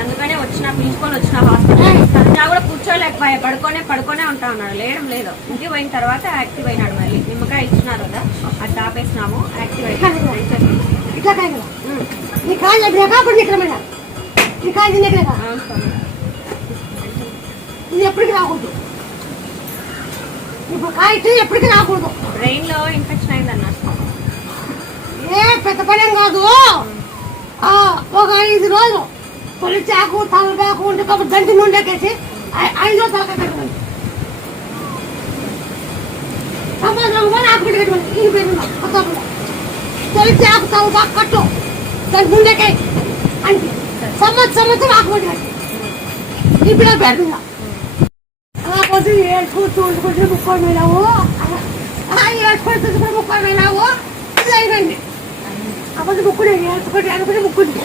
అందుకనే వచ్చిన పిలుచుకొని వచ్చిన హాస్పిటల్ సరిగ్గా కూడా కూర్చోలేకపోయా, పడుకోనే ఉంటా ఉన్నాడు, లేయడం లేదు. ఇంటికి పోయిన తర్వాత యాక్టివ్ అయినాడు. మళ్ళీ నిమ్మకాయ ఇచ్చినారు కదా, అది తాపేసినాము, యాక్టివ్ అయినాడు. ఇది ఎప్పటికి రాకూడదు, ఇప్పుడు కాయితే ఎప్పటికీ రాకూడదు. బ్రెయిన్ లో ఇన్ఫెక్షన్ అయిందన్న. ఏ పెద్ద పనేం కాదు, ఒక 5 రోజులు తొలిచాకు తలపాకు ఉంటే గంటి నుండేకేసి 5 రోజులు తలకాయ పెట్టుకోండి. సంవత్సరం ఆకు పెట్టుకోండి. ఈ పెట్టుకున్నాం తొలిచాకు తలపాకు కట్టు దాని ముందేకే అంటే సంవత్సరం ఆకు పెట్టుకోండి. ఇప్పుడు పెడుతున్నా కొద్ది చూసుకుంటే ముక్కొని పోయినావు, ఏడ్చుకొని ముక్కొని పోయినావు. ఇది అయిపోయింది. అప్పుడు ముక్కుడు ఏడ్చుకుంటే అనుకుంటే ముక్కుంది.